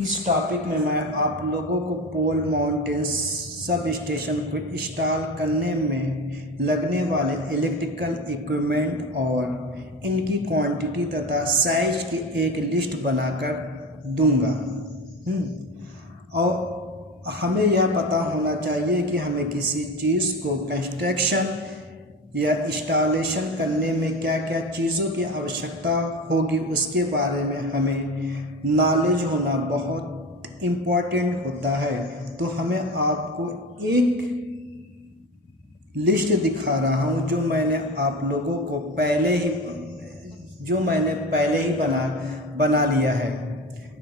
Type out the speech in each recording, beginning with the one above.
इस टॉपिक में मैं आप लोगों को पोल माउंटेन सब स्टेशन को इंस्टॉल करने में लगने वाले इलेक्ट्रिकल इक्विपमेंट और इनकी क्वांटिटी तथा साइज की एक लिस्ट बनाकर दूंगा। और हमें यह पता होना चाहिए कि हमें किसी चीज़ को कंस्ट्रक्शन या इंस्टॉलेशन करने में क्या क्या चीज़ों की आवश्यकता होगी, उसके बारे में हमें नॉलेज होना बहुत इम्पोर्टेंट होता है। तो हमें आपको एक लिस्ट दिखा रहा हूँ जो मैंने आप लोगों को पहले ही बना लिया है।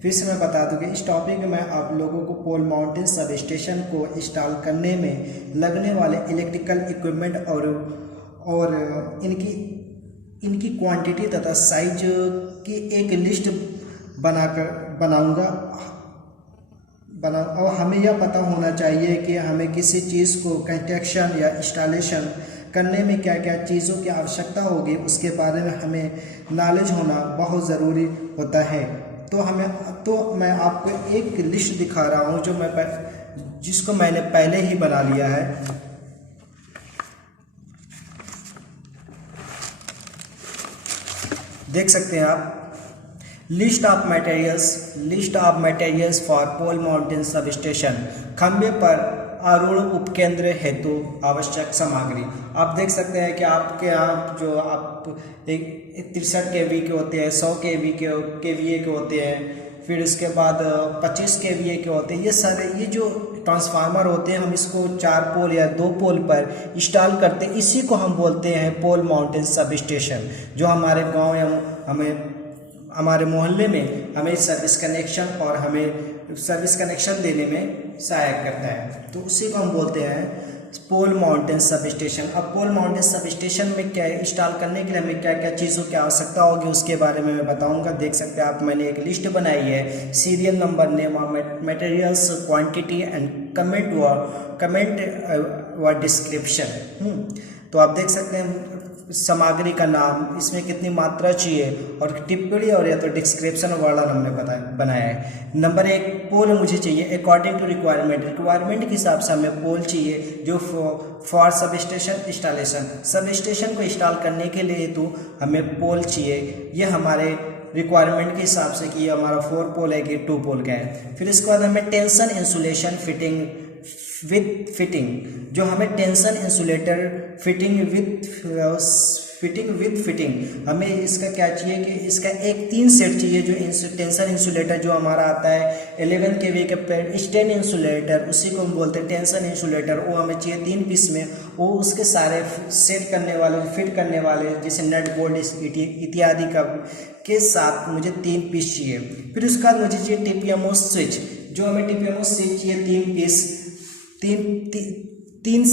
फिर से मैं बता दूं कि इस टॉपिक में मैं आप लोगों को पोल माउंटेन सब स्टेशन को इंस्टॉल करने में लगने वाले इलेक्ट्रिकल इक्विपमेंट और इनकी क्वांटिटी तथा साइज की एक लिस्ट बनाऊंगा। और हमें यह पता होना चाहिए कि हमें किसी चीज़ को कंस्ट्रक्शन या इंस्टॉलेशन करने में क्या क्या चीज़ों की आवश्यकता होगी, उसके बारे में हमें नॉलेज होना बहुत ज़रूरी होता है। तो मैं आपको एक लिस्ट दिखा रहा हूँ जिसको मैंने पहले ही बना लिया है। देख सकते हैं आप, list of materials for pole mountain substation, खंबे पर आरूढ़ उपकेंद्र हेतु आवश्यक सामग्री। आप देख सकते हैं कि आपके यहाँ जो आप 63 kV के होते हैं, 100 kVA के होते हैं, फिर इसके बाद 25 kVA के होते हैं। ये जो ट्रांसफार्मर होते हैं, हम इसको 4 पोल या 2 पोल पर इंस्टॉल करते हैं। इसी को हम बोलते हैं पोल माउंटेन सब स्टेशन, जो हमारे गांव या हमारे मोहल्ले में हमें सर्विस कनेक्शन देने में सहायक करता है। तो उसी को हम बोलते हैं पोल माउंटेन सब स्टेशन। अब पोल माउंटेन सब स्टेशन में क्या इंस्टॉल करने के लिए हमें क्या क्या चीज़ों की आवश्यकता होगी, उसके बारे में मैं बताऊंगा। देख सकते हैं आप, मैंने एक लिस्ट बनाई है। Serial number, name of materials, quantity and comment व डिस्क्रिप्शन। तो आप देख सकते हैं सामग्री का नाम, इसमें कितनी मात्रा चाहिए, और टिप्पणी और या तो डिस्क्रिप्शन वाला हमने बनाया है। नंबर 1, पोल मुझे चाहिए अकॉर्डिंग टू रिक्वायरमेंट के हिसाब से हमें पोल चाहिए जो for sub station installation, sub station को इंस्टॉल करने के लिए तो हमें पोल चाहिए। ये हमारे रिक्वायरमेंट के हिसाब से कि हमारा 4 पोल है कि 2 पोल का है। फिर इसके बाद हमें टेंशन इंसुलेशन फिटिंग, जो हमें tension insulator fitting with fitting, हमें इसका क्या चाहिए कि इसका 3 सेट चाहिए। जो टेंशन इंसुलेटर जो हमारा आता है 11 kV के स्टैंड इंसुलेटर, उसी को हम बोलते हैं टेंशन इंसुलेटर, वो हमें चाहिए 3 पीस में। वो उसके सारे सेट करने वाले, फिट करने वाले, जैसे नट बोल्ट इत्यादि के साथ मुझे 3 पीस चाहिए। फिर उसके बाद मुझे चाहिए टीपीएमओ स्विच, जो हमें टीपीएमओ स्विच चाहिए 3 पीस, तीन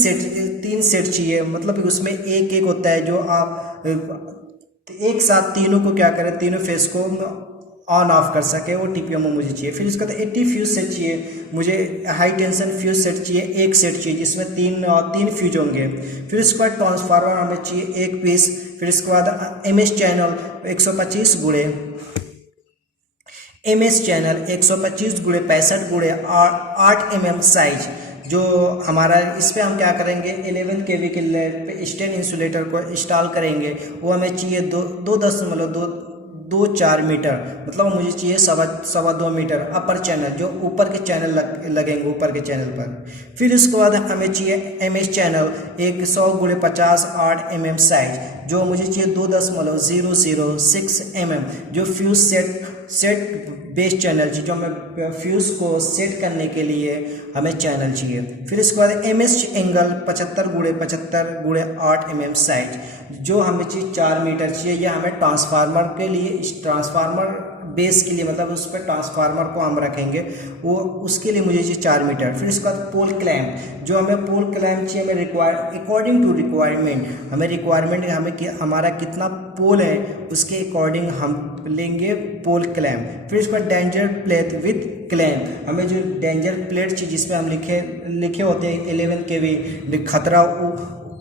सेट चाहिए। मतलब उसमें एक होता है जो आप एक साथ तीनों को क्या करें, तीनों फेस को ऑन ऑफ कर सके, वो टीपीएमओ मुझे चाहिए। फिर उसका 80 फ्यूज सेट चाहिए मुझे, हाई टेंशन फ्यूज सेट चाहिए, एक सेट चाहिए जिसमें तीन फ्यूज होंगे। फिर उसके बाद ट्रांसफार्मर हमें चाहिए 1 पीस। फिर इसके बाद एमएस चैनल 125 गुणे 8 mm साइज, जो हमारा इस पर हम क्या करेंगे 11 kV के स्टैंड इंसुलेटर को इंस्टॉल करेंगे। वो हमें चाहिए 2.24 मीटर, मतलब मुझे चाहिए 2.25 मीटर अपर चैनल, जो ऊपर के चैनल लगेंगे ऊपर के चैनल पर। फिर उसके बाद हमें चाहिए MS channel 100x50 8 mm size, जो मुझे चाहिए 2.006 mm, जो फ्यूज सेट बेस चैनल चाहिए, जो हमें फ्यूज को सेट करने के लिए हमें चैनल चाहिए। फिर इसके बाद MS angle 75x75x 8 mm size, जो हमें चाहिए 4 मीटर चाहिए। यह हमें ट्रांसफार्मर के लिए, ट्रांसफार्मर बेस के लिए, मतलब उस पर ट्रांसफार्मर को हम रखेंगे, वो उसके लिए मुझे चाहिए 4 मीटर। फिर इसके बाद पोल क्लैम्प, जो हमें पोल क्लैम्प चाहिए हमें अकॉर्डिंग टू रिक्वायरमेंट, हमें हमारा कितना पोल है उसके अकॉर्डिंग हम लेंगे पोल क्लैम्प। फिर इसके बाद डेंजर प्लेट विद क्लैम्प, हमें जो डेंजर प्लेट चाहिए जिसमें हम लिखे होते हैं 11 kV खतरा,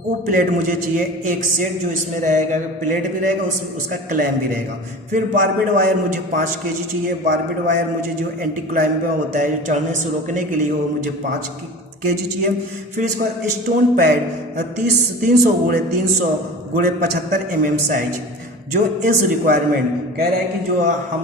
वो प्लेट मुझे चाहिए एक सेट, जो इसमें रहेगा प्लेट भी रहेगा, उसका क्लैम्प भी रहेगा। फिर बारबेड वायर मुझे 5 kg चाहिए। बारबेड वायर मुझे जो एंटी क्लैम्प होता है, जो चढ़ने से रोकने के लिए, वो मुझे 5 kg चाहिए। फिर इसके बाद स्टोन पैड 300 × 300 × 75 mm साइज, जो इस रिक्वायरमेंट कह रहा है कि जो हम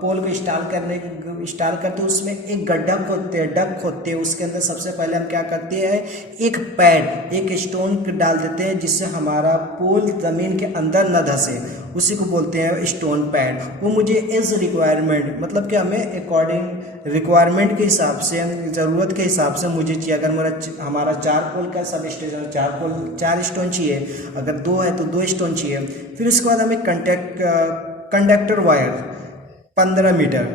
पोल को स्टार्ट करते हैं उसमें एक गड्ढा खोदते हैं, डग खोदते हैं। उसके अंदर सबसे पहले हम क्या करते हैं, एक पैड, एक स्टोन डाल देते हैं, जिससे हमारा पोल ज़मीन के अंदर न धंसे, उसी को बोलते हैं स्टोन पैड। वो मुझे एज रिक्वायरमेंट, मतलब कि हमें अकॉर्डिंग रिक्वायरमेंट के हिसाब से, ज़रूरत के हिसाब से मुझे चाहिए। अगर हमारा 4 पोल का सब स्टेशन, 4 स्टोन चाहिए, अगर 2 है तो 2 स्टोन चाहिए। फिर उसके बाद हमें कंडक्टर वायर 15 मीटर,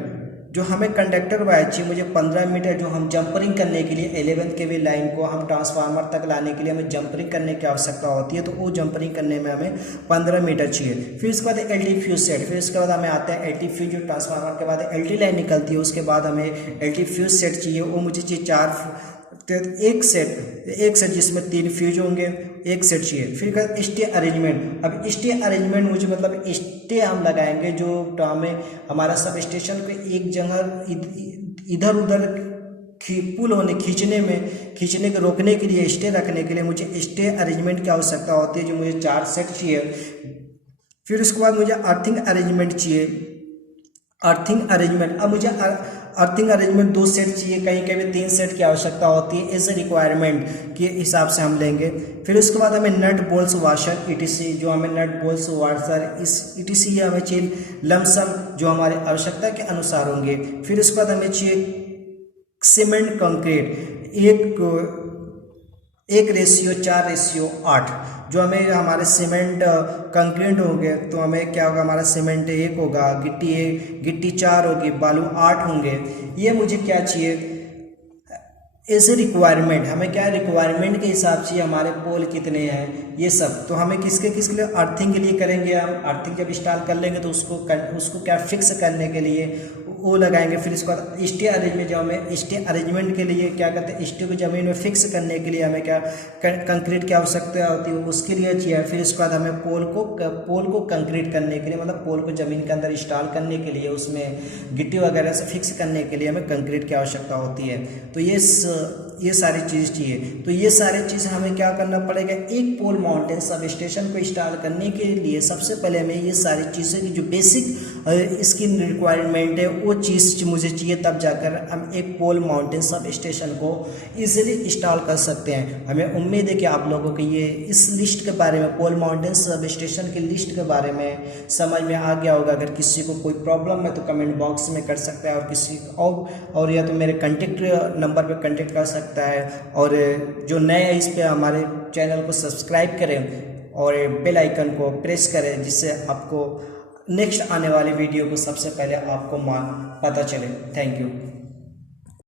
जो हमें कंडक्टर वायर चाहिए मुझे 15 मीटर, जो हम जंपरिंग करने के लिए 11 kV लाइन को हम ट्रांसफार्मर तक लाने के लिए हमें जंपरिंग करने की आवश्यकता होती है, तो वो जंपरिंग करने में हमें 15 मीटर चाहिए। फिर इसके बाद LT फ्यूज सेट, फिर इसके बाद हमें आता है LT फ्यूज, जो ट्रांसफार्मर के बाद LT लाइन निकलती है, उसके बाद हमें LT फ्यूज सेट चाहिए, वो मुझे चाहिए 4, एक सेट जिसमें 3 फ्यूज होंगे, एक सेट चाहिए। फिर स्टे अरेंजमेंट, अब स्टे अरेंजमेंट मुझे मतलब स्टे हम लगाएंगे, जो हमें हमारा सब स्टेशन को एक जगह इधर उधर पुल होने खींचने के रोकने के लिए, स्टे रखने के लिए मुझे स्टे अरेंजमेंट की आवश्यकता होती है, जो मुझे 4 सेट चाहिए। फिर उसके बाद मुझे अर्थिंग अरेंजमेंट चाहिए। अर्थिंग अरेंजमेंट, अब मुझे अर्थिंग अरेंजमेंट 2 सेट चाहिए, कहीं कहीं 3 सेट की आवश्यकता होती है, एज ए रिक्वायरमेंट के हिसाब से हम लेंगे। फिर उसके बाद हमें नट बोल्स वाशर ETC, जो हमें नट बोल्स वाशर इस ETC ये हमें चाहिए लमसम, जो हमारे आवश्यकता के अनुसार होंगे। फिर उसके बाद हमें चाहिए सीमेंट कंक्रीट 1:4:8, जो हमें हमारे सीमेंट कंक्रीट होंगे, तो हमें क्या होगा, हमारा सीमेंट 1 होगा, गिट्टी 4 होगी, बालू 8 होंगे। ये मुझे क्या चाहिए, एज ए रिक्वायरमेंट, हमें क्या रिक्वायरमेंट के हिसाब से हमारे पोल कितने हैं ये सब, तो हमें किसके लिए अर्थिंग के लिए करेंगे। हम अर्थिंग जब इंस्टॉल कर लेंगे तो उसको क्या फिक्स करने के लिए वो लगाएंगे। फिर इसके बाद स्टे अरेंजमेंट, जो हमें स्टे अरेंजमेंट के लिए क्या कहते हैं, स्टे को ज़मीन में फिक्स करने के लिए हमें क्या कंक्रीट की आवश्यकता होती है, उसके लिए चाहिए। फिर इसके बाद हमें पोल को कंक्रीट करने के लिए, मतलब पोल को ज़मीन के अंदर इंस्टॉल करने के लिए, उसमें गिट्टी वगैरह से फिक्स करने के लिए हमें कंक्रीट की आवश्यकता होती है। तो ये सारी चीज़ चाहिए। तो ये सारी चीज़ हमें क्या करना पड़ेगा, एक पोल माउंटेन सब स्टेशन को इंस्टॉल करने के लिए सबसे पहले हमें ये सारी चीज़ें की जो बेसिक इसकी रिक्वायरमेंट है वो चीज़ मुझे चाहिए, तब जाकर हम एक पोल माउंटेन सब स्टेशन को इजीली इंस्टॉल कर सकते हैं। हमें उम्मीद है कि आप लोगों को ये इस लिस्ट के बारे में, पोल माउंटेन सब स्टेशन की लिस्ट के बारे में समझ में आ गया होगा। अगर किसी को कोई प्रॉब्लम है तो कमेंट बॉक्स में कर सकता है, और किसी और या तो मेरे कॉन्टेक्ट नंबर पर कॉन्टेक्ट कर सकता है। और जो नए है इस पे हमारे चैनल को सब्सक्राइब करें और बेल आइकन को प्रेस करें, जिससे आपको नेक्स्ट आने वाली वीडियो को सबसे पहले आपको पता चले। Thank you.